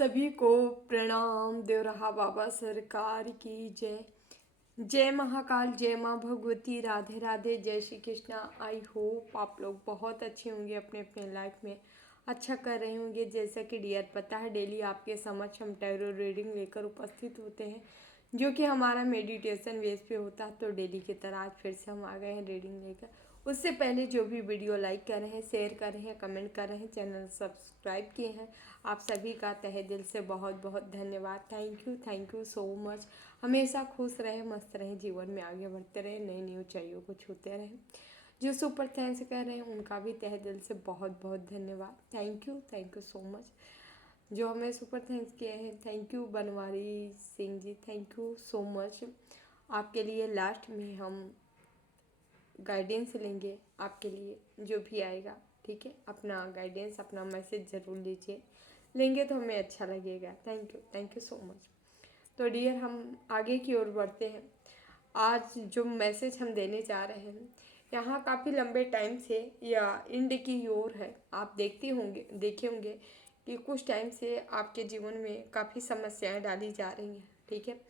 सभी को प्रणाम। देवराहा बाबा सरकार की जय। जय महाकाल, जय माँ भगवती, राधे राधे, जय श्री कृष्णा। आई होप आप लोग बहुत अच्छे होंगे, अपने अपने लाइफ में अच्छा कर रहे होंगे। जैसा कि डियर पता है, डेली आपके समक्ष हम टैरो रीडिंग लेकर उपस्थित होते हैं, जो कि हमारा मेडिटेशन बेस पे होता है। तो डेली की तरह आज फिर से हम आ गए हैं रीडिंग लेकर। उससे पहले जो भी वीडियो लाइक कर रहे हैं, शेयर कर रहे हैं, कमेंट कर रहे हैं, चैनल सब्सक्राइब किए हैं, आप सभी का तहे दिल से बहुत बहुत धन्यवाद। Thank you so much. हमेशा खुश रहे, मस्त रहे, जीवन में आगे बढ़ते रहे, नई नई ऊंचाइयों को छूते रहे। जो सुपर थैंक्स कर रहे हैं उनका भी तहे दिल से बहुत बहुत धन्यवाद। Thank you so much. जो हमें सुपर थैंक्स किए हैं, thank you Banwari Singh ji, thank you so much. आपके लिए लास्ट में हम गाइडेंस लेंगे, आपके लिए जो भी आएगा, ठीक है। अपना गाइडेंस, अपना मैसेज ज़रूर लीजिए, लेंगे तो हमें अच्छा लगेगा। Thank you so much. तो डियर, हम आगे की ओर बढ़ते हैं। आज जो मैसेज हम देने जा रहे हैं, यहाँ काफ़ी लंबे टाइम से या इंड की ओर है। आप देखे होंगे कि कुछ टाइम से आपके जीवन में काफ़ी समस्याएं डाली जा रही हैं, ठीक है।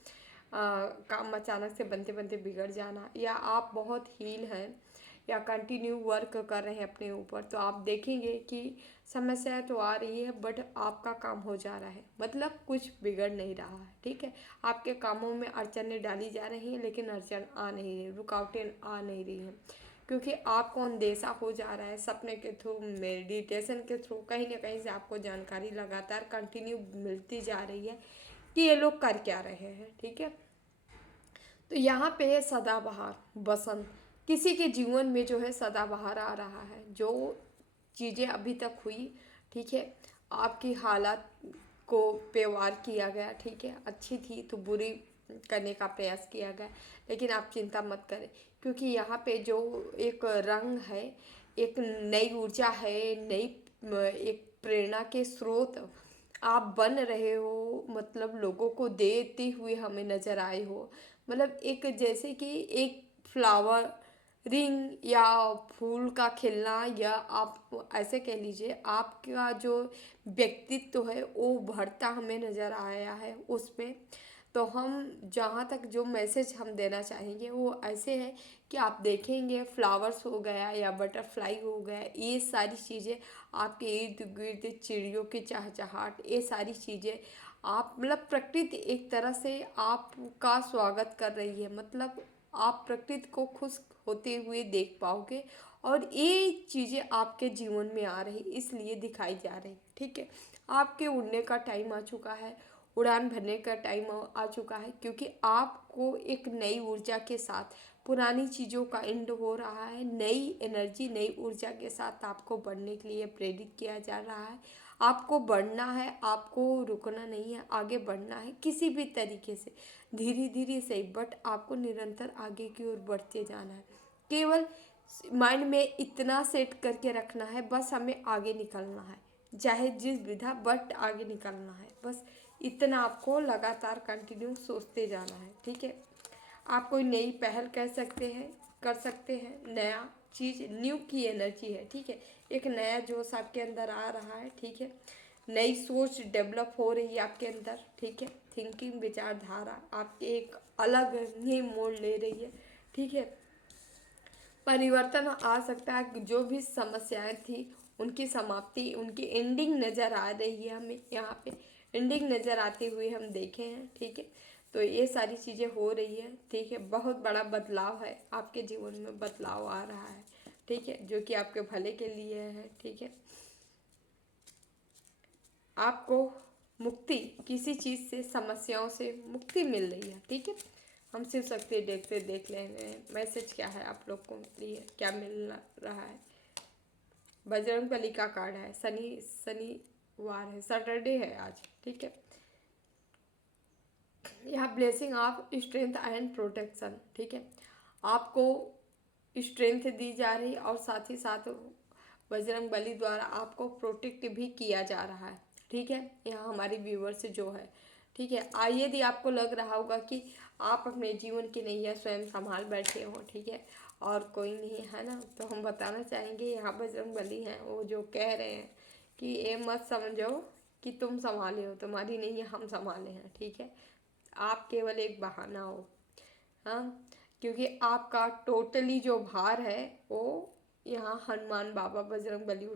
काम अचानक से बनते बनते बिगड़ जाना, या आप बहुत हील हैं या कंटिन्यू वर्क कर रहे हैं अपने ऊपर, तो आप देखेंगे कि समस्याएं तो आ रही है बट आपका काम हो जा रहा है, मतलब कुछ बिगड़ नहीं रहा है, ठीक है। आपके कामों में अड़चनें डाली जा रही हैं, लेकिन अड़चन आ नहीं रही, रुकावटें आ नहीं रही हैं, क्योंकि आपको अंदेशा हो जा रहा है। सपने के थ्रू, मेडिटेशन के थ्रू कहीं ना कहीं से आपको जानकारी लगातार कंटिन्यू मिलती जा रही है कि ये लोग कर क्या रहे हैं, ठीक है। तो यहाँ पे है सदाबहार, बसंत। किसी के जीवन में जो है सदाबहार आ रहा है। जो चीज़ें अभी तक हुई, ठीक है, आपकी हालात को पे वार किया गया, ठीक है, अच्छी थी तो बुरी करने का प्रयास किया गया, लेकिन आप चिंता मत करें, क्योंकि यहाँ पे जो एक रंग है, एक नई ऊर्जा है, नई एक प्रेरणा के स्रोत आप बन रहे हो, मतलब लोगों को देते हुए हमें नज़र आए हो। मतलब एक जैसे कि एक फ्लावर रिंग या फूल का खिलना, या आप ऐसे कह लीजिए आपका जो व्यक्तित्व है वो उभरता हमें नज़र आया है उसमें। तो हम जहाँ तक जो मैसेज हम देना चाहेंगे वो ऐसे है कि आप देखेंगे फ्लावर्स हो गया या बटरफ्लाई हो गया, ये सारी चीज़ें आपके इर्द गिर्द, चिड़ियों की चहचहाट, ये सारी चीज़ें आप, मतलब प्रकृति एक तरह से आपका स्वागत कर रही है। मतलब आप प्रकृति को खुश होते हुए देख पाओगे, और ये चीज़ें आपके जीवन में आ रही, इसलिए दिखाई जा रही, ठीक है। आपके उड़ने का टाइम आ चुका है, उड़ान भरने का टाइम आ चुका है, क्योंकि आपको एक नई ऊर्जा के साथ पुरानी चीज़ों का एंड हो रहा है। नई एनर्जी, नई ऊर्जा के साथ आपको बढ़ने के लिए प्रेरित किया जा रहा है। आपको बढ़ना है, आपको रुकना नहीं है, आगे बढ़ना है किसी भी तरीके से, धीरे धीरे सही, बट आपको निरंतर आगे की ओर बढ़ते जाना है। केवल माइंड में इतना सेट करके रखना है, बस हमें आगे निकलना है, चाहे जिस विधा, बट आगे निकलना है, बस इतना आपको लगातार कंटिन्यू सोचते जाना है, ठीक है। आप कोई नई पहल कर सकते हैं, नया चीज़, न्यू की एनर्जी है, ठीक है। एक नया जोश आपके अंदर आ रहा है, ठीक है। नई सोच डेवलप हो रही है आपके अंदर, ठीक है। थिंकिंग, विचारधारा आपके एक अलग ही मोड़ ले रही है, ठीक है। परिवर्तन आ सकता है, जो भी समस्याएं थी उनकी समाप्ति, उनकी एंडिंग नज़र आ रही है हमें, यहाँ पे एंडिंग नज़र आते हुए हम देखे हैं, ठीक है। तो ये सारी चीज़ें हो रही है, ठीक है। बहुत बड़ा बदलाव है, आपके जीवन में बदलाव आ रहा है, ठीक है, जो कि आपके भले के लिए है, ठीक है। आपको मुक्ति, किसी चीज़ से, समस्याओं से मुक्ति मिल रही है, ठीक है। हम शिव शक्ति देख लेंगे मैसेज क्या है आप लोग को लिए, क्या मिल रहा है। बजरंग बली का कार्ड है, शनिवार है, सैटरडे है आज, ठीक है। यहाँ blessing of strength and protection, ठीक है। आपको स्ट्रेंथ दी जा रही, और साथ ही साथ बजरंग बली द्वारा आपको प्रोटेक्ट भी किया जा रहा है, ठीक है। यहाँ हमारी व्यूवर्स जो है, ठीक है। यदि आपको लग रहा होगा कि आप अपने जीवन की नैया स्वयं संभाल बैठे हो, ठीक है, और कोई नहीं है ना, तो हम बताना चाहेंगे यहाँ बजरंग बली हैं, वो जो कह रहे हैं कि ये मत समझो कि तुम संभाले हो, तुम्हारी नहीं है, हम संभाले हैं, ठीक है। आप केवल एक बहाना हो, हाँ, क्योंकि आपका टोटली जो भार है वो यहाँ हनुमान बाबा बजरंग बली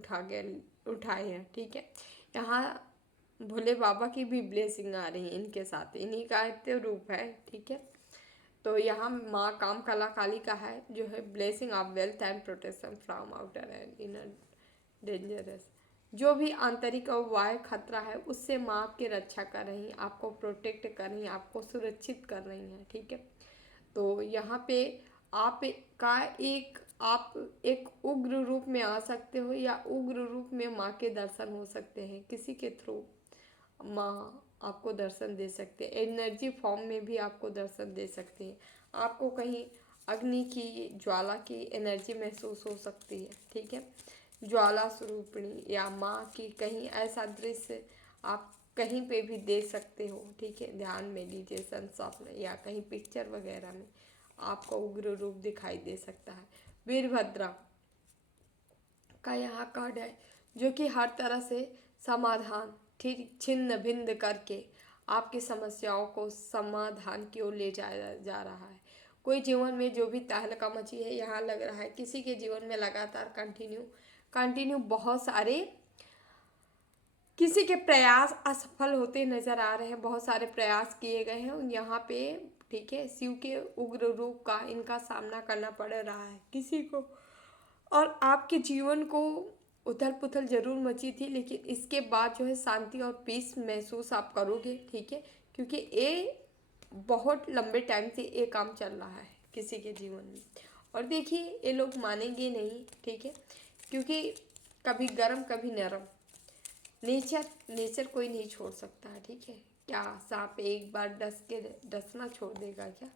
उठाए हैं, ठीक है। यहाँ भोले बाबा की भी ब्लेसिंग आ रही है इनके साथ, इन्हीं का तो रूप है, ठीक है। तो यहाँ माँ काम कला काली का है जो है blessing of wealth and protection from outer and inner dangerous. जो भी आंतरिक और बाह्य खतरा है उससे माँ आपकी रक्षा कर रही हैं, आपको प्रोटेक्ट कर रही हैं, आपको सुरक्षित कर रही हैं, ठीक है। तो यहाँ पे आप का एक आप एक उग्र रूप में आ सकते हो या उग्र रूप में माँ के दर्शन हो सकते हैं, किसी के थ्रू माँ आपको दर्शन दे सकते हैं, एनर्जी फॉर्म में भी आपको दर्शन दे सकते हैं। आपको कहीं अग्नि की ज्वाला की एनर्जी महसूस हो सकती है, ठीक है। ज्वाला स्वरूपिणी या माँ की कहीं ऐसा दृश्य आप कहीं पे भी देख सकते हो, ठीक है। ध्यान मेडिटेशन स्वप्न या कहीं पिक्चर वगैरह में आपको उग्र रूप दिखाई दे सकता है। वीरभद्रा का यहाँ कार्ड है जो कि हर तरह से समाधान ठीक छिन्न भिन्न करके आपकी समस्याओं को समाधान की ओर ले जाया जा रहा है। कोई जीवन में जो भी तहलका मची है, यहाँ लग रहा है किसी के जीवन में लगातार कंटिन्यू बहुत सारे किसी के प्रयास असफल होते नजर आ रहे हैं, बहुत सारे प्रयास किए गए हैं यहाँ पे, ठीक है। शिव के उग्र रूप का इनका सामना करना पड़ रहा है किसी को, और आपके जीवन को उथल पुथल जरूर मची थी, लेकिन इसके बाद जो है शांति और पीस महसूस आप करोगे, ठीक है। क्योंकि ये बहुत लंबे टाइम से ये काम चल रहा है किसी के जीवन में, और देखिए ये लोग मानेंगे नहीं, ठीक है। क्योंकि कभी गर्म कभी नरम, नेचर कोई नहीं छोड़ सकता है, ठीक है। क्या सांप एक बार डसना छोड़ देगा क्या?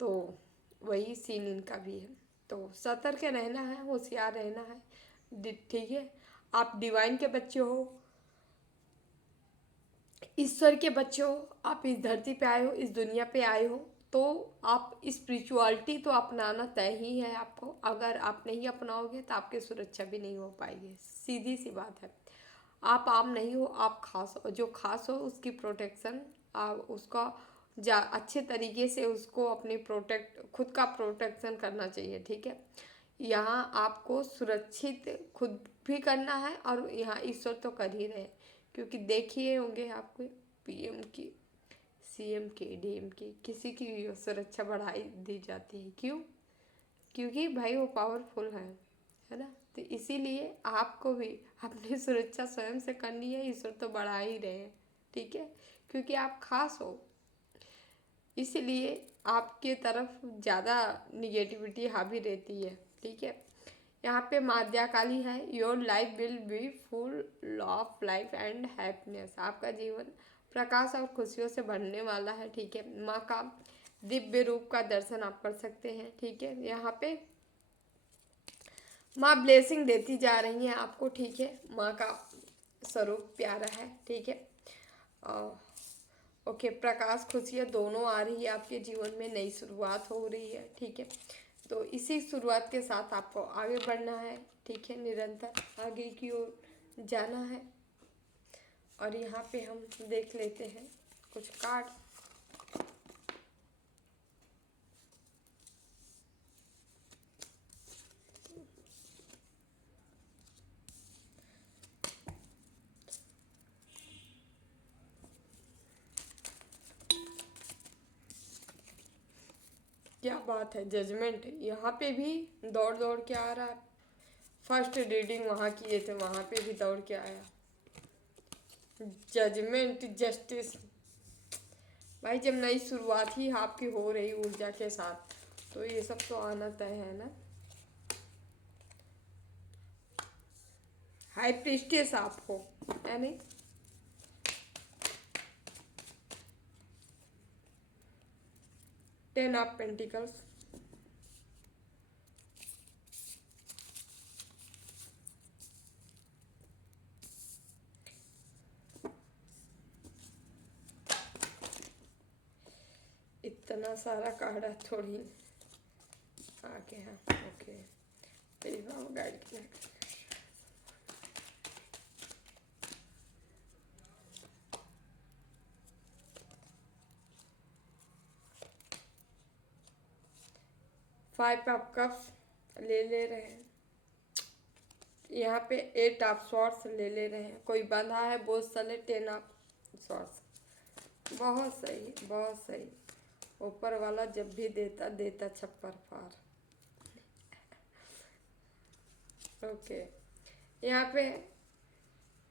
तो वही सीन इनका भी है। तो सतर्क रहना है, होशियार रहना है, ठीक है। आप डिवाइन के बच्चे हो, ईश्वर के बच्चे हो, आप इस धरती पे आए हो, इस दुनिया पे आए हो, तो आप स्पिरिचुअलिटी तो अपनाना तय ही है आपको। अगर आप नहीं अपनाओगे तो आपकी सुरक्षा भी नहीं हो पाएगी, सीधी सी बात है। आप आम नहीं हो, आप खास हो, जो खास हो उसकी प्रोटेक्शन उसका अच्छे तरीके से उसको अपनी खुद का प्रोटेक्शन करना चाहिए, ठीक है। यहाँ आपको सुरक्षित खुद भी करना है, और यहाँ ईश्वर तो कर ही रहे हैं, क्योंकि देखिए होंगे आपको पीएम की, सीएम की, डीएम की, किसी की सुरक्षा बढ़ाई दी जाती है, क्यों? क्योंकि भाई वो पावरफुल है ना। तो इसीलिए आपको भी अपनी सुरक्षा स्वयं से करनी है, ईश्वर तो बढ़ा ही रहे हैं, ठीक है। क्योंकि आप खास हो, इसलिए आपके तरफ ज़्यादा निगेटिविटी हावी रहती है, ठीक है। यहाँ पे माध्या काली है, your life will be full of life and happiness. आपका जीवन प्रकाश और खुशियों से भरने वाला है, ठीक है। माँ का दिव्य रूप का दर्शन आप कर सकते हैं, ठीक है। यहाँ पे माँ ब्लेसिंग देती जा रही हैं आपको, ठीक है। माँ का स्वरूप प्यारा है, ठीक है। ओके, प्रकाश खुशियाँ दोनों आ रही है आपके जीवन में, नई शुरुआत हो रही है, ठीक है। तो इसी शुरुआत के साथ आपको आगे बढ़ना है, ठीक है, निरंतर आगे की ओर जाना है। और यहाँ पे हम देख लेते हैं कुछ कार्ड। क्या बात है, जजमेंट यहाँ पे भी दौड़ दौड़ के आ रहा है। फर्स्ट रीडिंग वहाँ किए थे, वहाँ पे भी दौड़ के आया। Judgement, justice. भाई जब नई शुरुआत ही आपकी हो रही ऊर्जा के साथ, तो ये सब तो आना तय है ना। हाई प्रीस्टेस आपको है नहीं, टेन ऑफ पेंटिकल्स, इतना सारा कार्ड थोड़ी आगे है। ओके, तेरी बाबा गाइड किया। 5 आप कप्स ले रहे हैं। यहाँ पे 8 आप शॉर्ट्स ले रहे हैं। कोई बंधा है बोझ तले, 10 आप शॉर्ट्स। बहुत सही, बहुत सही। ऊपर वाला जब भी देता देता छप्पर फाड़। ओके, यहाँ पे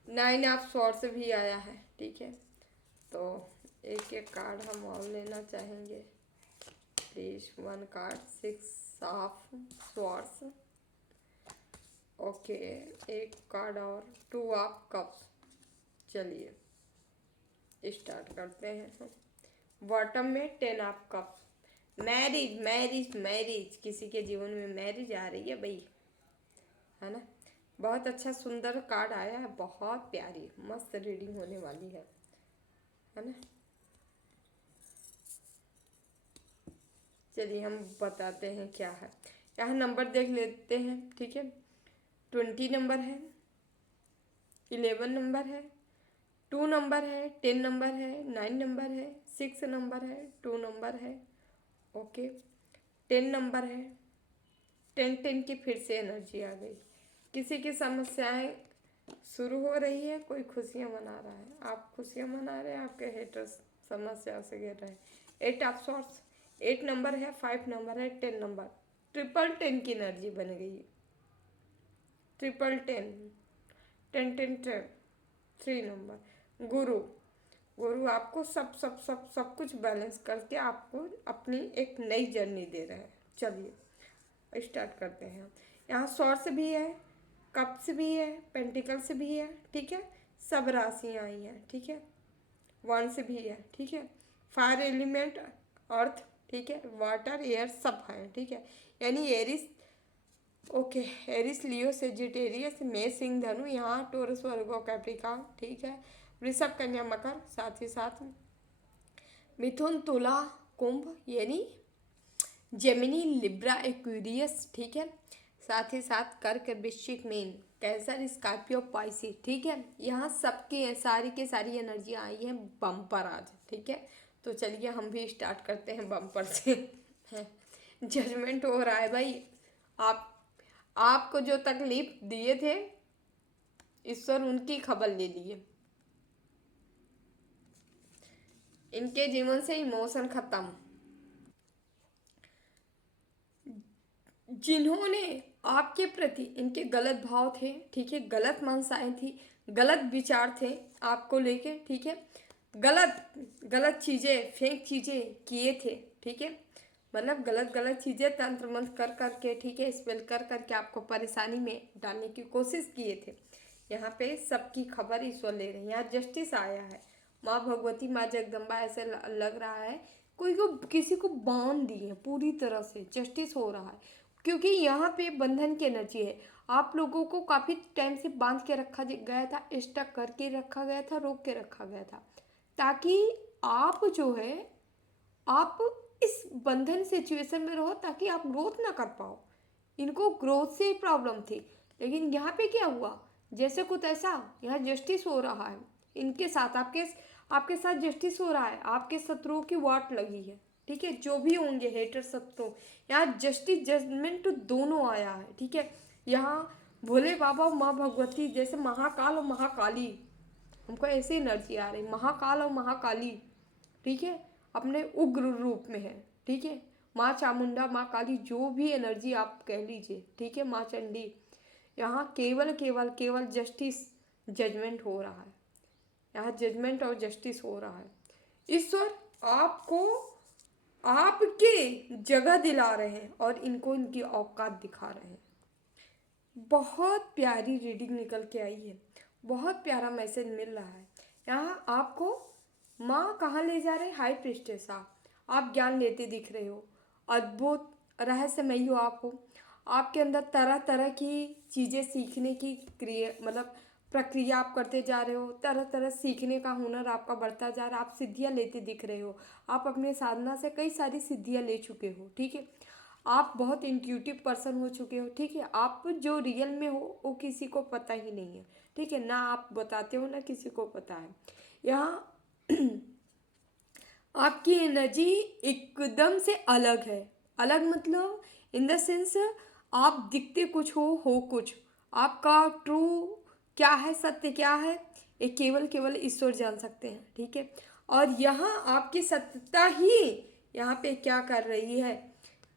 9 आप शॉर्ट्स भी आया है, ठीक है। तो एक एक कार्ड हम और लेना चाहेंगे please. 1 card, 6 of shorts. Okay, एक कार्ड और, 2 ऑफ कप्स। चलिए स्टार्ट करते हैं। बॉटम में 10 of cups. Marriage marriage marriage, किसी के जीवन में मैरिज आ रही है भाई, है ना। बहुत अच्छा सुंदर कार्ड आया है, बहुत प्यारी मस्त रीडिंग होने वाली है ना। चलिए हम बताते हैं क्या है। यहाँ नंबर देख लेते हैं, ठीक है। 20 नंबर है, 11 नंबर है, 2 नंबर है, 10 नंबर है, 9 नंबर है, 6 नंबर है, 2 नंबर है। ओके, 10 नंबर है। 10 की फिर से एनर्जी आ गई। किसी की समस्याएं शुरू हो रही है, कोई खुशियां मना रहा है। आप खुशियां मना रहे हैं, आपके हेटर्स समस्या से घेर रहे हैं। 8 ऑफ सॉर्ट्स, 8 नंबर है, 5 नंबर है, 10 नंबर। ट्रिपल 10 की एनर्जी बन गई है। Triple 10, 10 3 number. गुरु, गुरु आपको सब सब सब सब कुछ बैलेंस करके आपको अपनी एक नई जर्नी दे रहे हैं। चलिए स्टार्ट करते हैं। यहाँ सॉर्ट्स भी है, कप्स भी है, पेंटिकल्स भी है, ठीक है। सब राशियाँ आई हैं, ठीक है। वंस भी है, ठीक है। फायर एलिमेंट, अर्थ, ठीक है। वाटर, एयर सब है, ठीक है। यानी एरिस, ओके, एरिस, लियो, सेजिटेरियस, मेष, सिंह, धनु, यहाँ टोरस, वर्गो, कैप्रिकॉर्न, ठीक है। वृषभ, कन्या, मकर, साथ ही साथ मिथुन, तुला, कुंभ, यानी जेमिनी, लिब्रा, एक्वेरियस, ठीक है। साथ ही साथ कर्क, वृश्चिक, मीन, कैंसर, स्कॉर्पियो, पाइसी, ठीक है। यहाँ सबके सारी के सारी एनर्जी आई है बम्पर आज, ठीक है। तो चलिए हम भी स्टार्ट करते हैं बम्पर से। जजमेंट हो रहा है भाई। आप आपको जो तकलीफ दिए थे, ईश्वर उनकी खबर ले लिए। इनके जीवन से इमोशन खत्म। जिन्होंने आपके प्रति, इनके गलत भाव थे, ठीक है, गलत मनसाएं थी, गलत विचार थे आपको लेके, ठीक है। गलत गलत चीज़ें, फेक चीज़ें किए थे, ठीक है। मतलब गलत गलत चीज़ें तंत्र मंत्र कर करके, ठीक है, स्पेल कर करके आपको परेशानी में डालने की कोशिश किए थे। यहाँ पे सबकी खबर ईश्वर ले रहे हैं। यहाँ जस्टिस आया है। माँ भगवती, माँ जगदम्बा, ऐसे लग रहा है कोई को किसी को बांध दिए पूरी तरह से। जस्टिस हो रहा है क्योंकि यहाँ पे बंधन की एनर्जी है। आप लोगों को काफ़ी टाइम से बांध के रखा गया था, स्टक करके रखा गया था, रोक के रखा गया था, ताकि आप जो है आप इस बंधन सिचुएशन में रहो, ताकि आप ग्रोथ ना कर पाओ। इनको ग्रोथ से प्रॉब्लम थी, लेकिन यहाँ पे क्या हुआ, जैसे कुछ ऐसा यहाँ जस्टिस हो रहा है इनके साथ। आपके आपके साथ जस्टिस हो रहा है। आपके शत्रुओं की वाट लगी है, ठीक है, जो भी होंगे हेटर शत्रु। यहाँ जस्टिस जजमेंट दोनों आया है, ठीक है। यहाँ भोले बाबा और माँ भगवती, जैसे महाकाल और महाकाली, हमको ऐसी एनर्जी आ रही। महाकाल और महाकाली, ठीक है, अपने उग्र रूप में है, ठीक है। माँ चामुंडा, माँ काली, जो भी एनर्जी आप कह लीजिए, ठीक है, माँ चंडी, यहाँ केवल केवल केवल जस्टिस जजमेंट हो रहा है। यहाँ जजमेंट और जस्टिस हो रहा है। ईश्वर आपको आपके जगह दिला रहे हैं और इनको इनकी औकात दिखा रहे हैं। बहुत प्यारी रीडिंग निकल के आई है, बहुत प्यारा मैसेज मिल रहा है। यहाँ आपको माँ कहाँ ले जा रहे हैं, हाई प्रिस्टेस। आप ज्ञान लेते दिख रहे हो, अद्भुत रहस्यमयी हो। आपके अंदर तरह तरह की चीज़ें सीखने की क्रिया, मतलब प्रक्रिया आप करते जा रहे हो। तरह तरह सीखने का हुनर आपका बढ़ता जा रहा है। आप सिद्धियाँ लेते दिख रहे हो। आप अपने साधना से कई सारी सिद्धियाँ ले चुके हो, ठीक है। आप बहुत इंट्यूटिव पर्सन हो चुके हो, ठीक है। आप जो रियल में हो वो किसी को पता ही नहीं है, ठीक है, ना आप बताते हो ना किसी को पता है। यहाँ आपकी एनर्जी एकदम से अलग है। अलग मतलब इन द सेंस आप दिखते कुछ हो कुछ। आपका ट्रू क्या है, सत्य क्या है, ये केवल केवल ईश्वर जान सकते हैं, ठीक है। और यहाँ आपकी सत्यता ही यहाँ पे क्या कर रही है,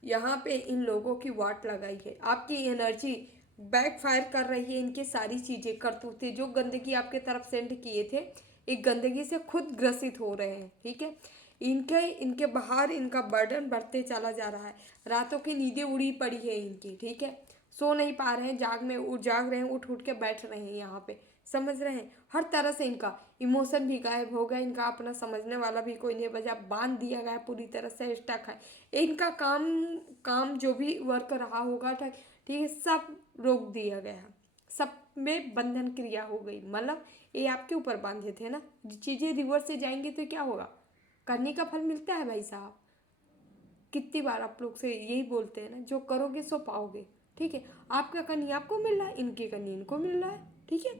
यहाँ पे इन लोगों की वाट लगाई है, आपकी एनर्जी बैकफायर कर रही है। इनकी सारी चीज़ें करतूतें जो गंदगी आपके तरफ सेंड किए थे, एक गंदगी से खुद ग्रसित हो रहे हैं, ठीक है। इनके इनके बाहर इनका बर्डन बढ़ते चला जा रहा है। रातों की नींदें उड़ी पड़ी है इनकी, ठीक है। सो नहीं पा रहे हैं, जाग रहे हैं, उठ उठ के बैठ रहे हैं यहाँ पे, समझ रहे हैं। हर तरह से इनका इमोशन भी गायब हो गया, इनका अपना समझने वाला भी कोई नहीं बचा, बांध दिया गया पूरी तरह से, स्टक है इनका काम। काम जो भी वर्क रहा होगा, ठीक है, सब रोक दिया गया, सब में बंधन क्रिया हो गई। मतलब ये आपके ऊपर बांधे थे ना, चीज़ें रिवर्स से जाएंगी तो क्या होगा, करने का फल मिलता है भाई साहब। कितनी बार आप लोग से यही बोलते हैं ना, जो करोगे सो पाओगे, ठीक है। आपका कनी आपको मिल रहा है, इनके कनी इनको मिल रहा है, ठीक है।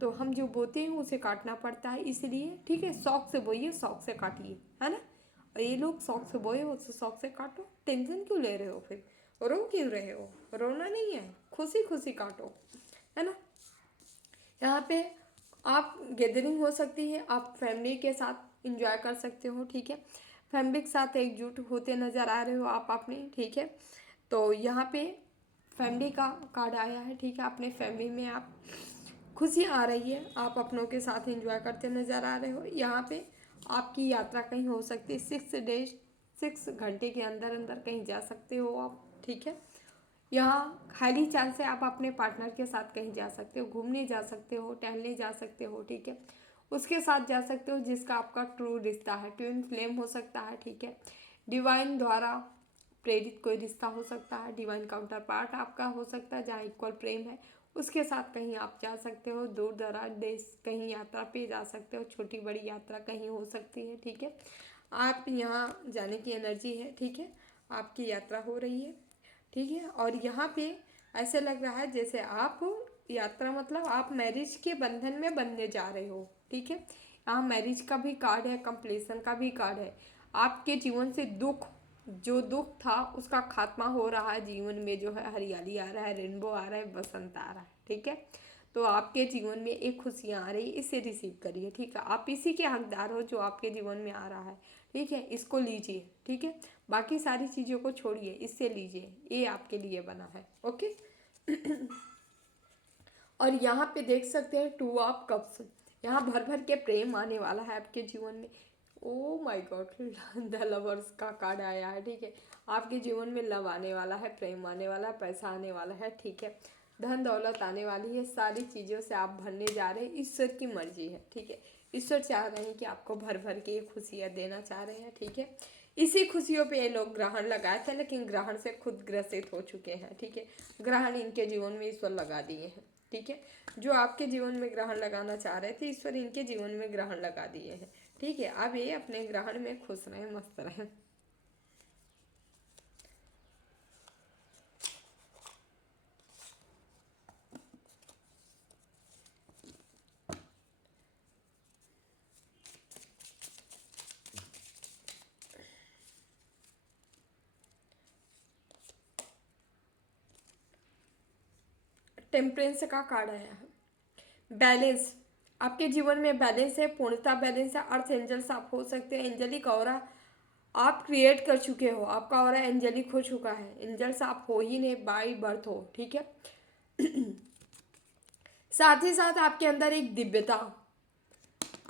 तो हम जो बोते हैं उसे काटना पड़ता है, इसलिए ठीक है, शौक से बोइए, शौक से काटिए, है ना। और ये लोग शौक से बोए हो तो शौक से काटो, टेंशन क्यों ले रहे हो, फिर रो क्यों रहे हो, रोना नहीं है, खुशी खुशी काटो, है ना। यहाँ पे आप गैदरिंग हो सकती है, आप फैमिली के साथ इंजॉय कर सकते हो, ठीक है। फैमिली के साथ एकजुट होते नज़र आ रहे हो आप अपने, ठीक है। तो यहाँ पे फैमिली का कार्ड आया है, ठीक है। अपने फैमिली में आप खुशी आ रही है, आप अपनों के साथ एंजॉय करते नज़र आ रहे हो। यहाँ पे आपकी यात्रा कहीं हो सकती है, 6 घंटे के अंदर अंदर कहीं जा सकते हो आप, ठीक है। यहाँ हाईली चांस है आप अपने पार्टनर के साथ कहीं जा सकते हो, घूमने जा सकते हो, टहलने जा सकते हो, ठीक है। उसके साथ जा सकते हो जिसका आपका ट्रू रिश्ता है, ट्विन फ्लेम हो सकता है, ठीक है। डिवाइन द्वारा प्रेरित कोई रिश्ता हो सकता है, डिवाइन काउंटर पार्ट आपका हो सकता है, जहाँ इक्वल प्रेम है, उसके साथ कहीं आप जा सकते हो। दूर दराज देश कहीं यात्रा पे जा सकते हो, छोटी बड़ी यात्रा कहीं हो सकती है, ठीक है। आप यहाँ जाने की एनर्जी है, ठीक है, आपकी यात्रा हो रही है, ठीक है। और यहाँ पे ऐसे लग रहा है जैसे आप यात्रा मतलब आप मैरिज के बंधन में बनने जा रहे हो, ठीक है। यहाँ मैरिज का भी कार्ड है, कंप्लीशन का भी कार्ड है। आपके जीवन से जो दुख था उसका खात्मा हो रहा है, जीवन में जो है हरियाली आ रहा है, रेनबो आ रहा है, बसंत आ रहा है, ठीक है। तो आपके जीवन में एक खुशियाँ आ रही है, इसे रिसीव करिए, ठीक है। आप इसी के हकदार हो जो आपके जीवन में आ रहा है, ठीक है। इसको लीजिए, ठीक है। बाकी सारी चीज़ों को छोड़िए, इससे लीजिए, ये आपके लिए बना है, ओके। और यहाँ पे देख सकते हैं 2 ऑफ कप्स, यहाँ भर भर के प्रेम आने वाला है आपके जीवन में। Oh my God, the lovers का कार्ड आया है, ठीक है। आपके जीवन में लव आने वाला है, प्रेम आने वाला है, पैसा आने वाला है, ठीक है। धन दौलत आने वाली है, सारी चीज़ों से आप भरने जा रहे हैं, ईश्वर की मर्जी है, ठीक है। ईश्वर चाह रहे हैं कि आपको भर भर के खुशियाँ देना चाह रहे हैं, ठीक है। इसी खुशियों पे ये लोग ग्रहण लगाए थे, लेकिन ग्रहण से खुद ग्रसित हो चुके हैं, ठीक है। ग्रहण इनके जीवन में ईश्वर लगा दिए हैं, ठीक है। जो आपके जीवन में ग्रहण लगाना चाह रहे थे, ईश्वर इनके जीवन में ग्रहण लगा दिए हैं, ठीक है। अब ये अपने ग्रहण में खुश रहें, मस्त रहें। टेम्परेंस का कार्ड आया है, बैलेंस। आपके जीवन में बैलेंस है, पूर्णता बैलेंस है। अर्थ एंजल्स आप हो सकते हैं, एंजलिक ऑरा आप क्रिएट कर चुके हो, आपका ऑरा एंजलिक हो चुका है। एंजल्स आप हो ही नहीं, बाई बर्थ हो, ठीक है। साथ ही साथ आपके अंदर एक दिव्यता,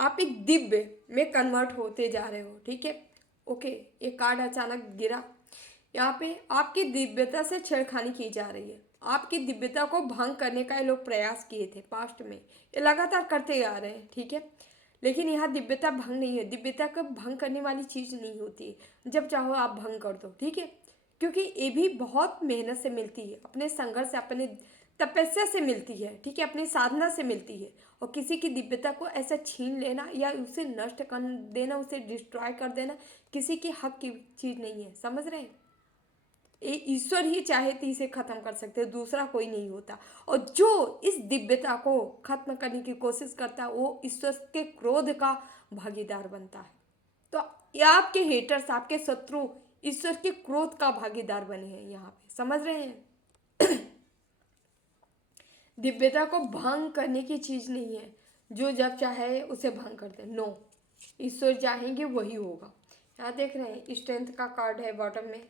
आप एक दिव्य में कन्वर्ट होते जा रहे हो, ठीक है, ओके। ये कार्ड अचानक गिरा, यहाँ पे आपकी दिव्यता से छेड़खानी की जा रही है। आपकी दिव्यता को भंग करने का ये लोग प्रयास किए थे पास्ट में, ये लगातार करते आ रहे हैं, ठीक है। लेकिन यहाँ दिव्यता भंग नहीं है, दिव्यता का भंग करने वाली चीज़ नहीं होती है, जब चाहो आप भंग कर दो, ठीक है। क्योंकि ये भी बहुत मेहनत से मिलती है, अपने संघर्ष से, अपने तपस्या से मिलती है, ठीक है, अपनी साधना से मिलती है। और किसी की दिव्यता को ऐसा छीन लेना या उसे नष्ट कर देना, उसे डिस्ट्रॉय कर देना किसी के हक की चीज़ नहीं है, समझ रहे हैं। ये ईश्वर ही चाहे तो इसे खत्म कर सकते हैं, दूसरा कोई नहीं होता। और जो इस दिव्यता को खत्म करने की कोशिश करता है वो ईश्वर के क्रोध का भागीदार बनता है। तो ये आपके हेटर्स, आपके शत्रु ईश्वर के क्रोध का भागीदार बने हैं यहाँ पे, समझ रहे हैं? दिव्यता को भंग करने की चीज नहीं है, जो जब चाहे उसे भंग कर दे। नो, ईश्वर चाहेंगे वही होगा। यहाँ देख रहे हैं स्ट्रेंथ का कार्ड है बॉटम में,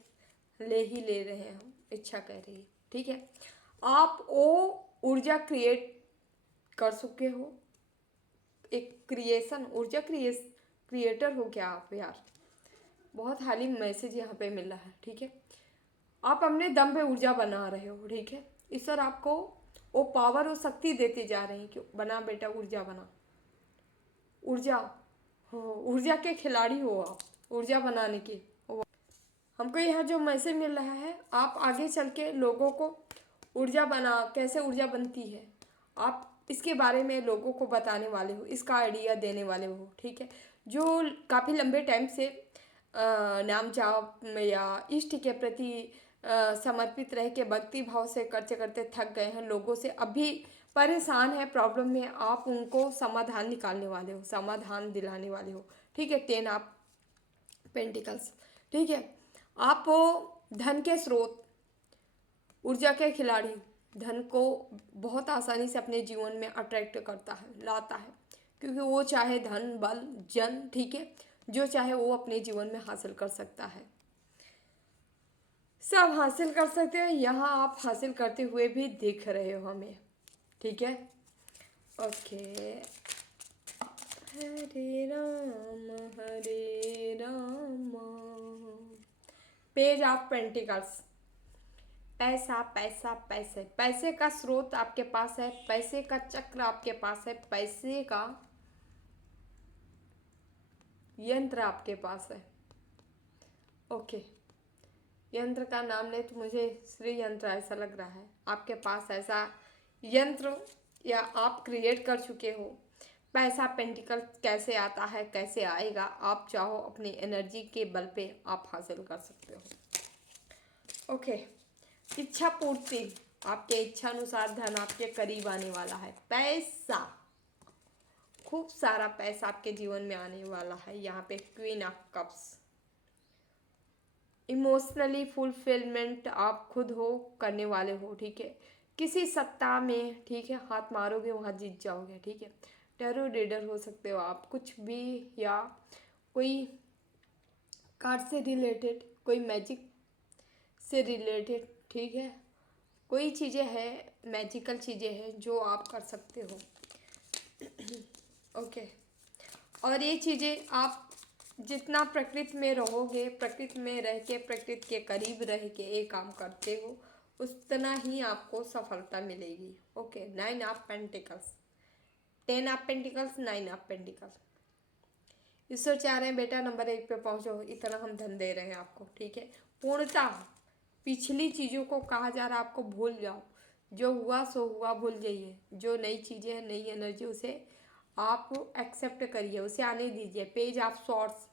ले ही ले रहे हैं हम, इच्छा कर रही है, ठीक है। आप वो ऊर्जा क्रिएट कर चुके हो, एक क्रिएशन ऊर्जा क्रिएटर हो क्या आप यार? बहुत हाली मैसेज यहाँ पे मिल रहा है, ठीक है। आप अपने दम पे ऊर्जा बना रहे हो, ठीक है। ईश्वर आपको वो पावर और शक्ति देते जा रहे हैं कि बना बेटा, ऊर्जा बना, ऊर्जा हो, ऊर्जा के खिलाड़ी हो आप, ऊर्जा बनाने के। हमको यहाँ जो मैसेज मिल रहा है, आप आगे चल के लोगों को ऊर्जा बना, कैसे ऊर्जा बनती है, आप इसके बारे में लोगों को बताने वाले हो, इसका आइडिया देने वाले हो, ठीक है। जो काफ़ी लंबे टाइम से नाम जाप या इष्ट के प्रति समर्पित रह के भक्ति भाव से करते करते थक गए हैं, लोगों से अभी परेशान है, प्रॉब्लम में, आप उनको समाधान निकालने वाले हो, समाधान दिलाने वाले हो, ठीक है। 10 ऑफ पेंटिकल्स, ठीक है। आप धन के स्रोत, ऊर्जा के खिलाड़ी, धन को बहुत आसानी से अपने जीवन में अट्रैक्ट करता है, लाता है, क्योंकि वो चाहे धन बल जन, ठीक है, जो चाहे वो अपने जीवन में हासिल कर सकता है, सब हासिल कर सकते हो। यहाँ आप हासिल करते हुए भी दिख रहे हो हमें, ठीक है। Okay, Hare Ram, page of pentacles. पैसा पैसा पैसे, पैसे का स्रोत आपके पास है, पैसे का चक्र आपके पास है, पैसे का यंत्र आपके पास है। ओके, यंत्र का नाम ले तो मुझे श्री यंत्र ऐसा लग रहा है, आपके पास ऐसा यंत्र या आप क्रिएट कर चुके हो। पैसा पेंटिकल कैसे आता है, कैसे आएगा, आप चाहो अपनी एनर्जी के बल पे आप हासिल कर सकते हो। ओके, इच्छा पूर्ति, आपके इच्छा अनुसार धन आपके करीब आने वाला है, पैसा, खूब सारा पैसा आपके जीवन में आने वाला है। यहाँ पे queen of cups, emotionally fulfilment आप खुद हो, करने वाले हो, ठीक है। किसी सत्ता में, ठीक है, हाथ मारोगे वहाँ जीत जाओगे, ठीक है। टैरो रीडर हो सकते हो आप, कुछ भी, या कोई कार्ड से रिलेटेड, कोई मैजिक से रिलेटेड, ठीक है। कोई चीज़ें हैं, मैजिकल चीज़ें हैं जो आप कर सकते हो। ओके, और ये चीज़ें आप जितना प्रकृति में रहोगे, प्रकृति में रह के, प्रकृति के करीब रह के ये काम करते हो, उतना ही आपको सफलता मिलेगी। Okay, 9 of pentacles, 10 of pentacles, 9 of pentacles. ईश्वर चाह रहे हैं बेटा नंबर 1 पे पहुंचो, इतना हम धन दे रहे हैं आपको, ठीक है। पूर्णता, पिछली चीज़ों को कहा जा रहा है आपको भूल जाओ, जो हुआ सो हुआ, भूल जाइए। जो नई चीज़ें हैं, नई एनर्जी, उसे आप एक्सेप्ट करिए, उसे आने दीजिए। पेज ऑफ सॉर्ट्स,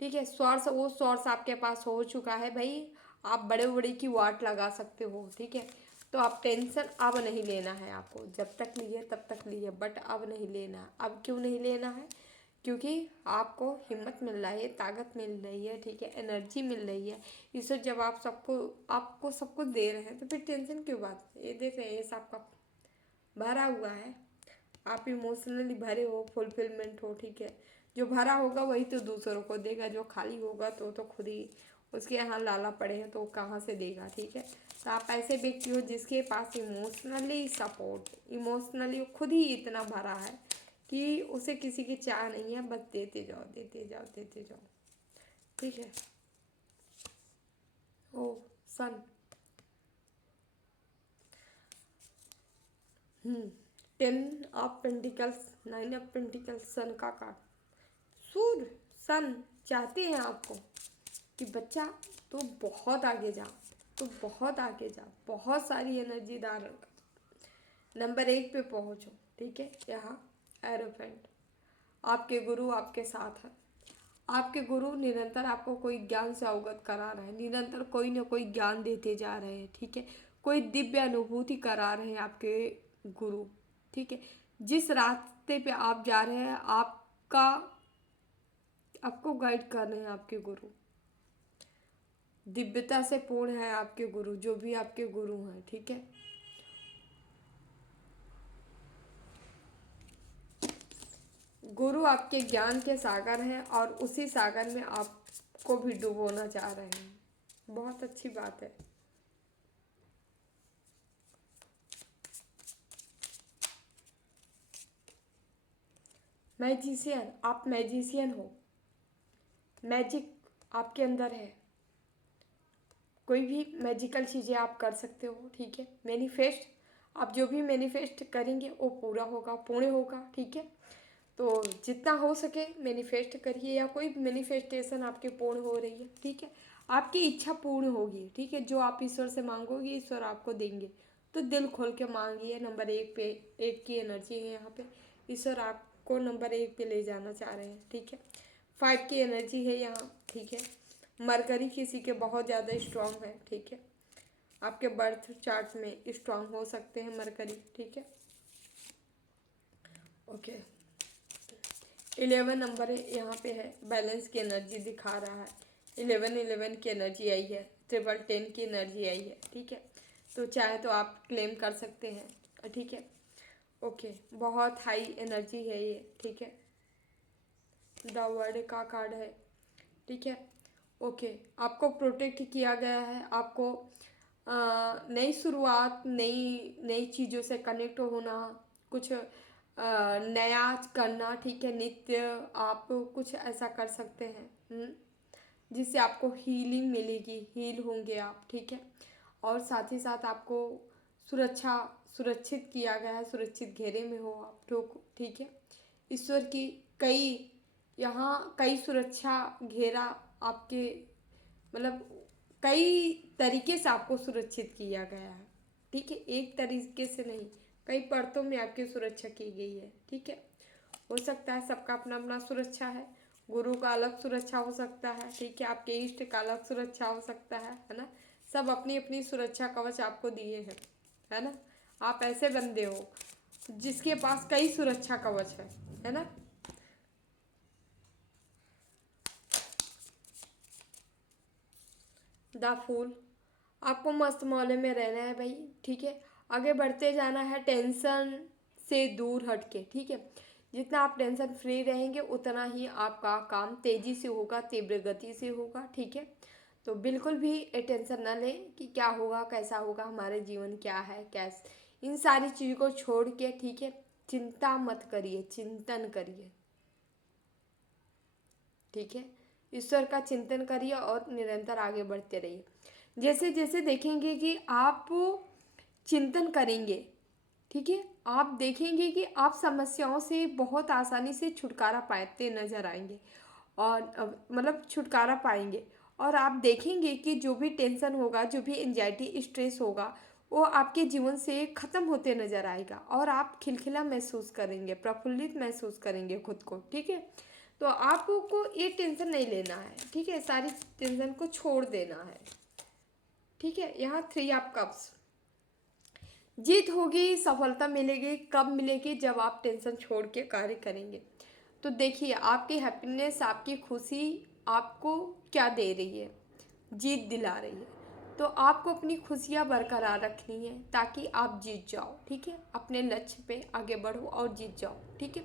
ठीक है। सोर्स, वो सोर्स आपके पास हो चुका है भाई, आप बड़े बड़े की वाट लगा सकते हो, ठीक है। तो आप टेंशन अब नहीं लेना है आपको, जब तक लिए तब तक लिए, बट अब नहीं लेना है। अब क्यों नहीं लेना है? क्योंकि आपको हिम्मत मिल रहा है, ताकत मिल रही है, ठीक है, एनर्जी मिल रही है। ईश्वर जब आप सबको, आपको सब कुछ दे रहे हैं, तो फिर टेंशन क्यों बात? ये देख रहे हैं, ये सब का भरा हुआ है, आप इमोशनली भरे हो, फुलफिलमेंट हो, ठीक है। जो भरा होगा वही तो दूसरों को देगा, जो खाली होगा तो खुद ही उसके यहाँ लाला पड़े हैं, तो कहाँ से देगा, ठीक है। तो आप ऐसे व्यक्ति हो जिसके पास इमोशनली सपोर्ट, इमोशनली खुद ही इतना भरा है कि उसे किसी की चाह नहीं है, बस देते जाओ देते जाओ देते जाओ, ठीक है। ओ सन, 10 ऑफ पेंटिकल्स, 9 ऑफ पेंटिकल्स, सन का कार्ड। सूर्य, सन चाहते हैं आपको कि बच्चा तो बहुत आगे जा, तो बहुत आगे जा, बहुत सारी एनर्जी धारण कर, नंबर 1 पे पहुंचो, ठीक है। यहाँ एरोफेंट, आपके गुरु आपके साथ है। आपके गुरु निरंतर आपको कोई ज्ञान से अवगत करा रहे हैं, निरंतर कोई ना कोई ज्ञान देते जा रहे हैं, ठीक है। कोई दिव्य अनुभूति करा रहे हैं आपके गुरु, ठीक है। जिस रास्ते पे आप जा रहे हैं, आपको गाइड कर रहे हैं आपके गुरु। दिव्यता से पूर्ण है आपके गुरु, जो भी आपके गुरु हैं, ठीक है। गुरु आपके ज्ञान के सागर हैं और उसी सागर में आपको भी डुबोना चाह रहे हैं। बहुत अच्छी बात है। मैजिशियन, आप मैजिशियन हो, मैजिक आपके अंदर है, कोई भी मैजिकल चीज़ें आप कर सकते हो, ठीक है। मैनिफेस्ट, आप जो भी मैनिफेस्ट करेंगे वो पूरा होगा, पूर्ण होगा, ठीक है। तो जितना हो सके मैनिफेस्ट करिए, या कोई मैनिफेस्टेशन आपके पूर्ण हो रही है, ठीक है। आपकी इच्छा पूर्ण होगी, ठीक है। जो आप ईश्वर से मांगोगे ईश्वर आपको देंगे। तो दिल खोल के मांगिए। नंबर 1 पे 1 की एनर्जी है यहाँ पे। ईश्वर आपको नंबर 1 पे ले जाना चाह रहे हैं, ठीक है। 5 की एनर्जी है यहाँ, ठीक है। मरकरी किसी के बहुत ज़्यादा स्ट्रांग है, ठीक है। आपके बर्थ चार्ट में स्ट्रांग हो सकते हैं मरकरी, ठीक है। ओके। 11 नंबर है यहाँ पे है, बैलेंस की एनर्जी दिखा रहा है। 11 की एनर्जी आई है, 10 की एनर्जी आई है, ठीक है। तो चाहे तो आप क्लेम कर सकते हैं, ठीक है। ओके, बहुत हाई एनर्जी है ये, ठीक है। द वर्ड का कार्ड है, ठीक है। ओके, आपको प्रोटेक्ट किया गया है। आपको नई शुरुआत, नई नई चीज़ों से कनेक्ट होना, कुछ नया करना, ठीक है। नित्य आप कुछ ऐसा कर सकते हैं जिससे आपको हीलिंग मिलेगी, हील होंगे आप, ठीक है। और साथ ही साथ आपको सुरक्षित किया गया है, सुरक्षित घेरे में हो आप लोग, ठीक है। ईश्वर की कई यहाँ कई सुरक्षा घेरा आपके, मतलब कई तरीके से आपको सुरक्षित किया गया है, ठीक है। एक तरीके से नहीं, कई परतों में आपकी सुरक्षा की गई है, ठीक है। हो सकता है सबका अपना अपना सुरक्षा है। गुरु का अलग सुरक्षा हो सकता है, ठीक है। आपके इष्ट का अलग सुरक्षा हो सकता है ना। सब अपनी अपनी सुरक्षा कवच आपको दिए हैं, है ना। आप ऐसे बंदे हो जिसके पास कई सुरक्षा कवच है ना। द फूल, आपको मस्त मौले में रहना है भाई, ठीक है। आगे बढ़ते जाना है टेंशन से दूर हट के, ठीक है। जितना आप टेंशन फ्री रहेंगे उतना ही आपका काम तेज़ी से होगा, तीव्र गति से होगा, ठीक है। तो बिल्कुल भी ये टेंशन ना लें कि क्या होगा, कैसा होगा, हमारे जीवन क्या है, कैसे, इन सारी चीज़ों को छोड़ के, ठीक है। चिंता मत करिए, चिंतन करिए, ठीक है। ईश्वर का चिंतन करिए और निरंतर आगे बढ़ते रहिए। जैसे जैसे देखेंगे कि आप चिंतन करेंगे, ठीक है, आप देखेंगे कि आप समस्याओं से बहुत आसानी से छुटकारा पाते नजर आएंगे, और मतलब छुटकारा पाएंगे। और आप देखेंगे कि जो भी टेंशन होगा, जो भी एंजाइटी स्ट्रेस होगा, वो आपके जीवन से ख़त्म होते नजर आएगा और आप खिलखिला महसूस करेंगे, प्रफुल्लित महसूस करेंगे खुद को, ठीक है। तो आपको ये टेंशन नहीं लेना है, ठीक है। सारी टेंशन को छोड़ देना है, ठीक है। यहाँ 3 ऑफ कप्स, जीत होगी, सफलता मिलेगी। कब मिलेगी? जब आप टेंशन छोड़ के कार्य करेंगे। तो देखिए, आपकी हैप्पीनेस, आपकी खुशी आपको क्या दे रही है? जीत दिला रही है। तो आपको अपनी खुशियाँ बरकरार रखनी है ताकि आप जीत जाओ, ठीक है। अपने लक्ष्य पे आगे बढ़ो और जीत जाओ, ठीक है।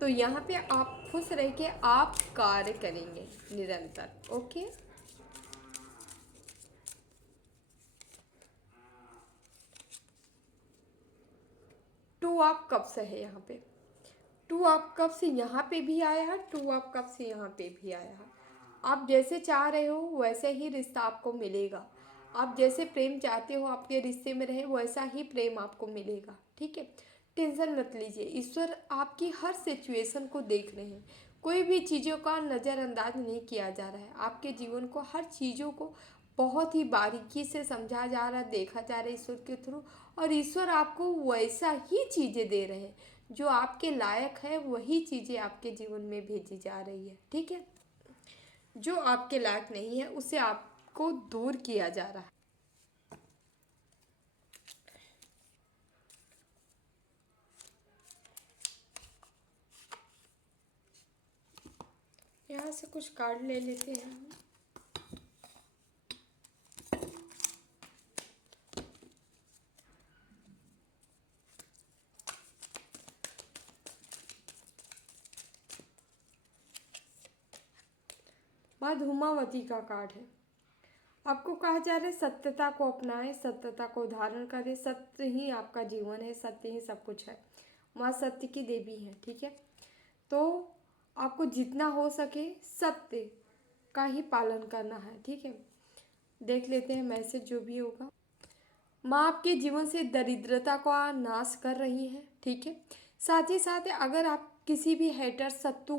तो यहाँ पे आप खुश रह के आप कार्य करेंगे निरंतर, ओके। 2 ऑफ कप्स है यहाँ पे। 2 ऑफ कप्स यहाँ पे भी आया है, 2 ऑफ कप्स यहाँ पे भी आया है। आप जैसे चाह रहे हो वैसे ही रिश्ता आपको मिलेगा। आप जैसे प्रेम चाहते हो आपके रिश्ते में रहे, वैसा ही प्रेम आपको मिलेगा, ठीक है। टेंशन मत लीजिए, ईश्वर आपकी हर सिचुएशन को देख रहे हैं। कोई भी चीज़ों का नज़रअंदाज नहीं किया जा रहा है। आपके जीवन को, हर चीज़ों को बहुत ही बारीकी से समझा जा रहा है, देखा जा रहा है ईश्वर के थ्रू। और ईश्वर आपको वैसा ही चीज़ें दे रहे हैं, जो आपके लायक है वही चीज़ें आपके जीवन में भेजी जा रही है, ठीक है। जो आपके लायक नहीं है उसे आपको दूर किया जा रहा है। यहाँ से कुछ कार्ड ले लेते हैं हम। माँ धूमावती का कार्ड है। आपको कहा जा रहा है सत्यता को अपनाएं, सत्यता को धारण करें, सत्य ही आपका जीवन है, सत्य ही सब कुछ है। माँ सत्य की देवी है, ठीक है। तो आपको जितना हो सके सत्य का ही पालन करना है, ठीक है। देख लेते हैं मैसेज जो भी होगा। माँ आपके जीवन से दरिद्रता का नाश कर रही है, ठीक है। साथ ही साथ अगर आप किसी भी हेटर, शत्रु,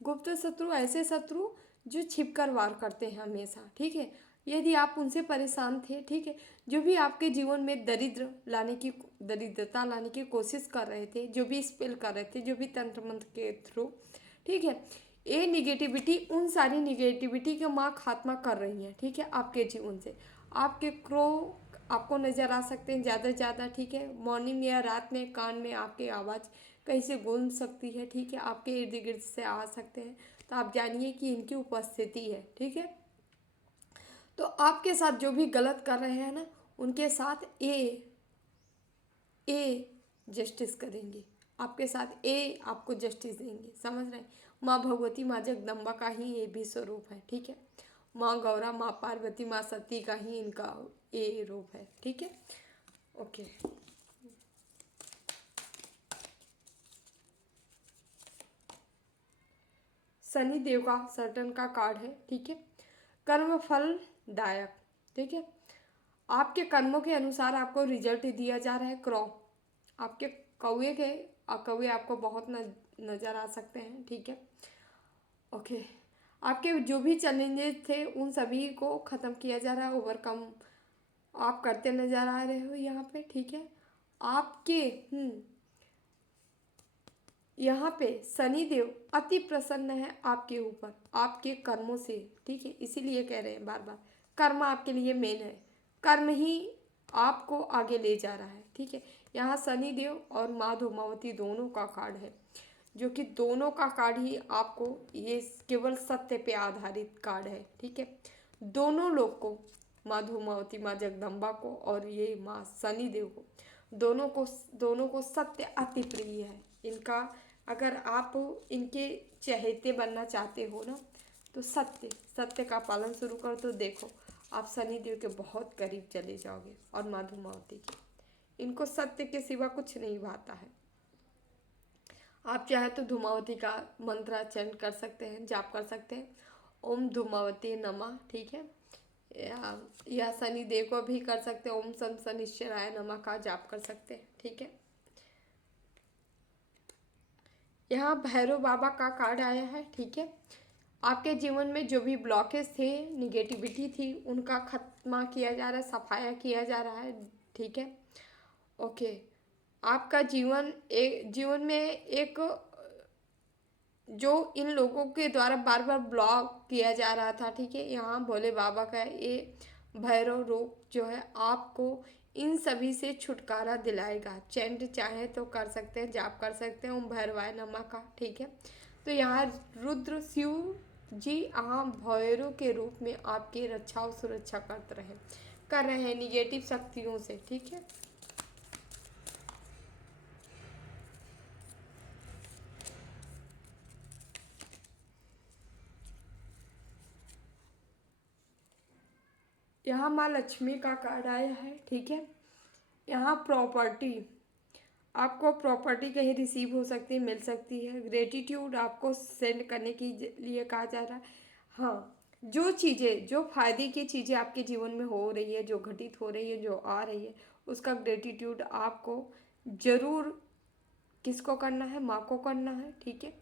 गुप्त शत्रु ऐसे शत्रु जो छिप कर वार करते हैं हमेशा, ठीक है। यदि आप उनसे परेशान थे, ठीक है, जो भी आपके जीवन में दरिद्रता लाने की कोशिश कर रहे थे, जो भी स्पेल कर रहे थे, जो भी तंत्र मंत्र के थ्रू, ठीक है, ये निगेटिविटी, उन सारी निगेटिविटी का माँ खात्मा कर रही है, ठीक है। आपके जीवन से आपके क्रो आपको नज़र आ सकते हैं ज़्यादा से ज़्यादा, ठीक है। मॉर्निंग या रात में कान में आपकी आवाज़ कहीं से गूंज सकती है, ठीक है, आपके इर्द गिर्द से आ सकते हैं। तो आप जानिए कि इनकी उपस्थिति है, ठीक है। तो आपके साथ जो भी गलत कर रहे हैं ना, उनके साथ ए जस्टिस करेंगे, आपके साथ ए आपको जस्टिस देंगे, समझ रहे हैं। माँ भगवती, माँ जगदम्बा का ही ये भी स्वरूप है, ठीक है। माँ गौरा, माँ पार्वती, माँ सती का ही इनका ए रूप है, ठीक है। ओके, शनि देव का सर्टन का कार्ड है, ठीक है। कर्म फल दायक, ठीक है। आपके कर्मों के अनुसार आपको रिजल्ट दिया जा रहा है। क्रॉ आपके कौवे के कौवे आपको बहुत नज़र आ सकते हैं, ठीक है। ओके, आपके जो भी चैलेंजेस थे उन सभी को ख़त्म किया जा रहा है, ओवरकम आप करते नज़र आ रहे हो यहाँ पे, ठीक है। आपके यहाँ पे शनि देव अति प्रसन्न है आपके ऊपर, आपके कर्मों से, ठीक है। इसीलिए कह रहे हैं बार बार, कर्म आपके लिए मेन है, कर्म ही आपको आगे ले जा रहा है, ठीक है। यहाँ शनि देव और माँ धूमावती दोनों का कार्ड है, जो कि दोनों का कार्ड ही आपको, ये केवल सत्य पे आधारित कार्ड है, ठीक है। दोनों लोग को, माँ धूमावती, माँ जगदम्बा को और ये माँ शनि देव को, दोनों को सत्य अति प्रिय है इनका। अगर आप इनके चहेते बनना चाहते हो ना, तो सत्य का पालन शुरू करो, तो देखो आप शनि देव के बहुत करीब चले जाओगे। और माँ धूमावती की, इनको सत्य के सिवा कुछ नहीं भाता है। आप चाहे तो धूमावती का मंत्र चैंट कर सकते हैं, जाप कर सकते हैं, ओम धूमावती नमः, ठीक है। या शनि देव को भी कर सकते हैं, ओम सम शनिश्चराय नमः का जाप कर सकते हैं, ठीक है। यहाँ भैरव बाबा का कार्ड आया है, ठीक है। आपके जीवन में जो भी ब्लॉकेज थे, निगेटिविटी थी, उनका खत्मा किया जा रहा है, सफाया किया जा रहा है, ठीक है। ओके, आपका जीवन में एक जो इन लोगों के द्वारा बार बार ब्लॉक किया जा रहा था, ठीक है, यहाँ भोले बाबा का ये भैरव रूप जो है आपको इन सभी से छुटकारा दिलाएगा। चैंट चाहे तो कर सकते हैं, जाप कर सकते हैं ओम भैरवाय नमः का, ठीक है। तो यहाँ रुद्र शिव जी भैरव के रूप में आपकी रक्षा और सुरक्षा कर रहे हैं निगेटिव शक्तियों से, ठीक है। यहाँ माँ लक्ष्मी का कार्ड आया है, ठीक है। यहाँ प्रॉपर्टी, आपको प्रॉपर्टी कहीं रिसीव हो सकती है, मिल सकती है। ग्रेटिट्यूड आपको सेंड करने के लिए कहा जा रहा है। हाँ, जो चीज़ें, जो फायदे की चीज़ें आपके जीवन में हो रही है, जो घटित हो रही है, जो आ रही है, उसका ग्रेटिट्यूड आपको ज़रूर किसको करना है, माँ को करना है, ठीक है,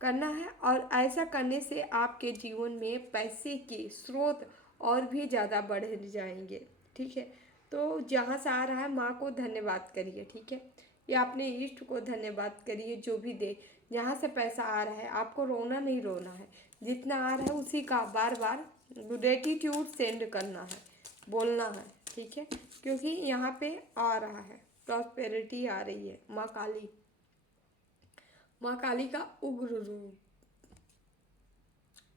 करना है। और ऐसा करने से आपके जीवन में पैसे के स्रोत और भी ज़्यादा बढ़ जाएंगे, ठीक है। तो जहाँ से आ रहा है माँ को धन्यवाद करिए, ठीक है, या अपने इष्ट को धन्यवाद करिए, जो भी दे। जहाँ से पैसा आ रहा है आपको रोना नहीं रोना है, जितना आ रहा है उसी का बार बार ग्रेटिट्यूड सेंड करना है, बोलना है, ठीक है। क्योंकि यहाँ पे आ रहा है, प्रॉस्पेरिटी आ रही है। माँ काली का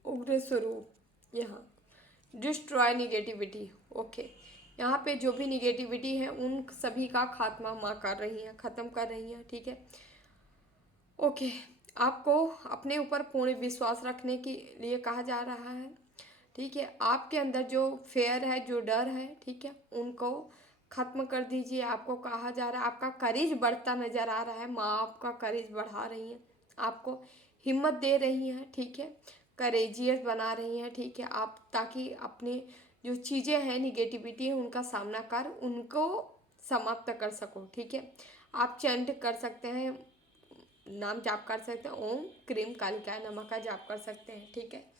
उग्र स्वरूप यहाँ डिस्ट्रॉय निगेटिविटी, ओके। यहाँ पे जो भी निगेटिविटी है उन सभी का खात्मा माँ कर रही हैं, ख़त्म कर रही हैं, ठीक है। ओके, आपको अपने ऊपर पूर्ण विश्वास रखने के लिए कहा जा रहा है। ठीक है, आपके अंदर जो फेयर है, जो डर है, ठीक है, उनको खत्म कर दीजिए। आपको कहा जा रहा है, आपका करेज बढ़ता नजर आ रहा है, माँ आपका करेज बढ़ा रही हैं, आपको हिम्मत दे रही हैं, ठीक है, करेजियस बना रही हैं, ठीक है, आप ताकि अपनी जो चीज़ें हैं, निगेटिविटी है, उनका सामना कर उनको समाप्त कर सको। ठीक है, आप चैंट कर सकते हैं, नाम जाप कर सकते हैं, ओम क्रीम कालिकाय नमः का जाप कर सकते हैं। ठीक है,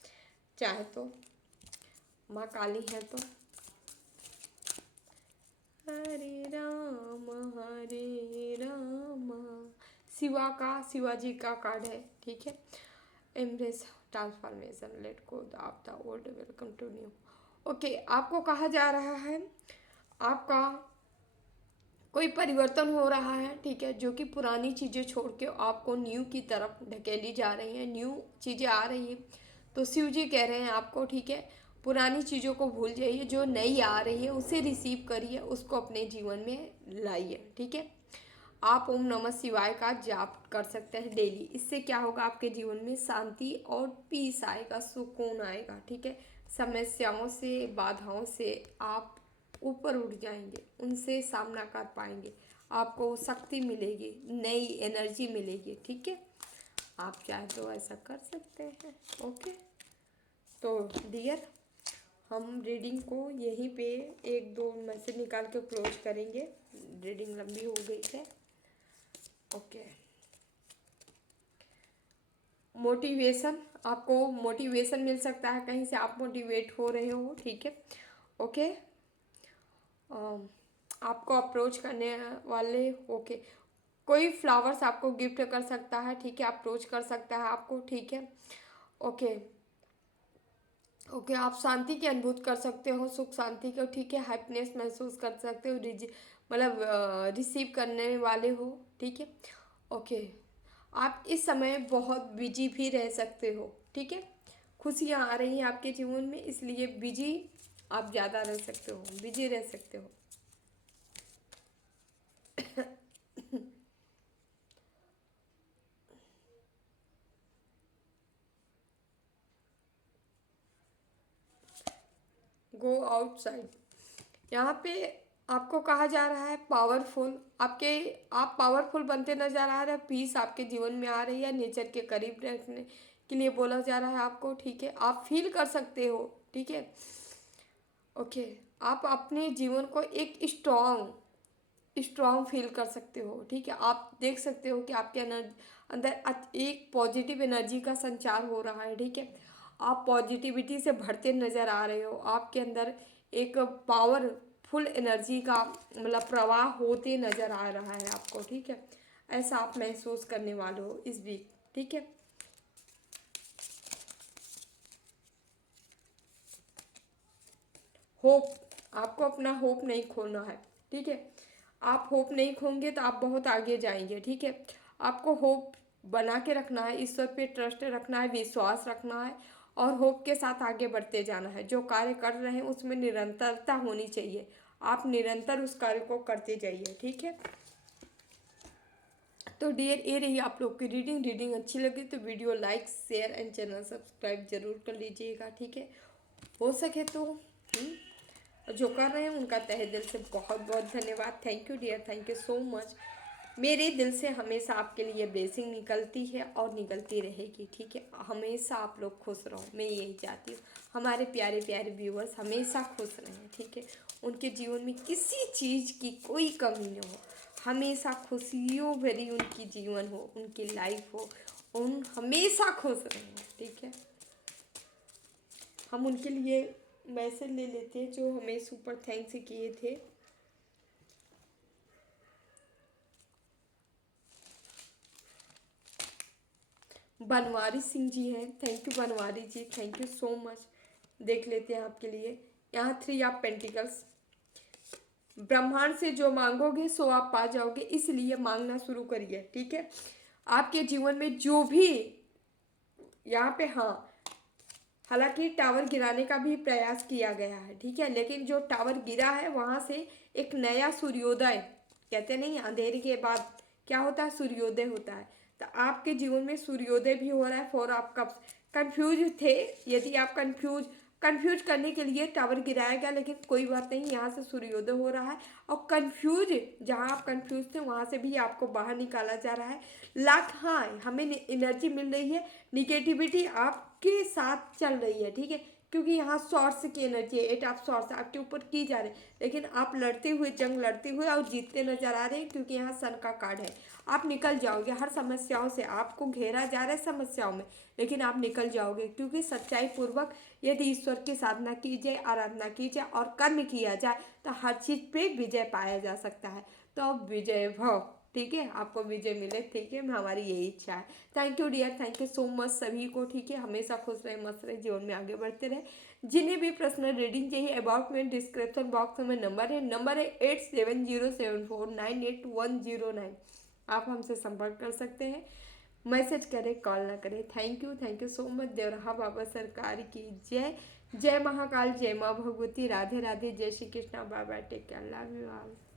चाहे तो माँ काली है तो हरे राम शिवाजी का कार्ड है। ठीक है, embrace transformation, let go of the old, welcome to new. Okay, आपको कहा जा रहा है आपका कोई परिवर्तन हो रहा है। ठीक है, जो कि पुरानी चीज़ें छोड़ के आपको न्यू की तरफ ढकेली जा रही हैं, न्यू चीज़ें आ रही हैं। तो शिव जी कह रहे हैं आपको, ठीक है, पुरानी चीज़ों को भूल जाइए, जो नई आ रही है उसे रिसीव करिए, उसको अपने जीवन में लाइए। ठीक है, आप ओम नमः शिवाय का जाप कर सकते हैं डेली। इससे क्या होगा, आपके जीवन में शांति और पीस आएगा, सुकून आएगा। ठीक है, समस्याओं से, बाधाओं से आप ऊपर उठ जाएंगे, उनसे सामना कर पाएंगे, आपको शक्ति मिलेगी, नई एनर्जी मिलेगी। ठीक है, आप चाहे तो ऐसा कर सकते हैं। ओके, तो डियर, हम रीडिंग को यहीं पे एक दो मैसेज निकाल के क्लोज करेंगे, रीडिंग लंबी हो गई है। ओके, मोटिवेशन, आपको मोटिवेशन मिल सकता है, कहीं से आप मोटिवेट हो रहे हो। ठीक है, ओके, आपको अप्रोच करने वाले, ओके, कोई फ्लावर्स आपको गिफ्ट कर सकता है। ठीक है, अप्रोच कर सकता है आपको। ठीक है, ओके, ओके, आप शांति की अनुभूति कर सकते हो, सुख शांति को। ठीक है, हैप्पीनेस महसूस कर सकते हो, मतलब रिसीव करने वाले हो। ठीक है, ओके, आप इस समय बहुत बिजी भी रह सकते हो। ठीक है, खुशियाँ आ रही हैं आपके जीवन में, इसलिए बिजी आप ज़्यादा रह सकते हो, बिजी रह सकते हो। गो आउटसाइड, यहाँ पे आपको कहा जा रहा है पावरफुल, आप पावरफुल बनते नजर आ रहे हैं, पीस आपके जीवन में आ रही है, नेचर के करीब रहने के लिए बोला जा रहा है आपको। ठीक है, आप फील कर सकते हो। ठीक है, ओके, आप अपने जीवन को एक स्ट्रॉन्ग फील कर सकते हो। ठीक है, आप देख सकते हो कि आपके अंदर एक पॉजिटिव एनर्जी का संचार हो रहा है। ठीक है, आप पॉजिटिविटी से भरते नज़र आ रहे हो, आपके अंदर एक पावरफुल एनर्जी का मतलब प्रवाह होते नज़र आ रहा है आपको। ठीक है, ऐसा आप महसूस करने वाले हो इस वीक। ठीक है, होप, आपको अपना होप नहीं खोना है। ठीक है, आप होप नहीं खोएंगे तो आप बहुत आगे जाएंगे। ठीक है, आपको होप बना के रखना है, ईश्वर पे ट्रस्ट रखना है, विश्वास रखना है, और होप के साथ आगे बढ़ते जाना है। जो कार्य कर रहे हैं उसमें निरंतरता होनी चाहिए, आप निरंतर उस कार्य को करते जाइए। ठीक है, तो डियर, ये रही आप लोग की रीडिंग अच्छी लगी तो video like, share and channel subscribe जरूर कर लीजिएगा। ठीक है, हो सके तो जो कर रहे हैं उनका तहे दिल से बहुत बहुत धन्यवाद। Thank you dear, thank you so much. मेरे दिल से हमेशा आपके लिए ब्लेसिंग निकलती है और निकलती रहेगी। ठीक है, हमेशा आप लोग खुश रहो, मैं यही चाहती हूँ। हमारे प्यारे प्यारे व्यूअर्स हमेशा खुश रहें। ठीक है, उनके जीवन में किसी चीज़ की कोई कमी न हो, हमेशा खुशियों भरी उनकी जीवन हो, उनकी लाइफ हो, उन हमेशा खुश रहें। ठीक है, हम उनके लिए मैसेज ले लेते हैं जो हमें सुपर थैंक्स किए थे। बनवारी सिंह जी हैं, thank you Banwari ji, thank you so much. देख लेते हैं आपके लिए। यहाँ 3 ऑफ पेंटिकल्स, ब्रह्मांड से जो मांगोगे सो आप पा जाओगे, इसलिए मांगना शुरू करिए। ठीक है, आपके जीवन में जो भी यहाँ पे, हाँ, हालांकि टावर गिराने का भी प्रयास किया गया है। ठीक है, लेकिन जो टावर गिरा है वहां से एक नया सूर्योदय, कहते नहीं अंधेरे के बाद क्या होता है, सूर्योदय होता है। तो आपके जीवन में सूर्योदय भी हो रहा है। फॉर आप कब कंफ्यूज थे, यदि आप कंफ्यूज करने के लिए टावर गिराया गया, लेकिन कोई बात नहीं, यहाँ से सूर्योदय हो रहा है। और कंफ्यूज, जहाँ आप कंफ्यूज थे वहाँ से भी आपको बाहर निकाला जा रहा है। लाख, हाँ, हमें एनर्जी मिल रही है, निगेटिविटी आपके साथ चल रही है, ठीक है, क्योंकि यहाँ सोर्स की एनर्जी है, एट ऑफ सोर्स आपके ऊपर की जा रही है, लेकिन आप लड़ते हुए, जंग लड़ते हुए और जीतते नजर आ रहे हैं, क्योंकि यहाँ सन का कार्ड है। आप निकल जाओगे हर समस्याओं से, आपको घेरा जा रहा है समस्याओं में, लेकिन आप निकल जाओगे, क्योंकि सच्चाई पूर्वक यदि ईश्वर की साधना की जाए, आराधना की जाए और कर्म किया जाए, तो हर चीज़ पे विजय पाया जा सकता है। तो अब विजय भव, ठीक है, आपको विजय मिले, ठीक है, हमारी यही इच्छा है। Thank you dear, thank you so much सभी को, ठीक है, हमेशा खुश रहे, मस्त रहे, जीवन में आगे बढ़ते रहे। जिन्हें भी पर्सनल रीडिंग चाहिए, अबाउट में डिस्क्रिप्शन बॉक्स में नंबर है 8707498109। आप हमसे संपर्क कर सकते हैं, मैसेज करें, कॉल ना करें। Thank you so much. Devraha Baba सरकार की जय। जय महाकाल, जय माँ भगवती, राधे राधे, जय Shri Krishna, bye bye, take care, love you all.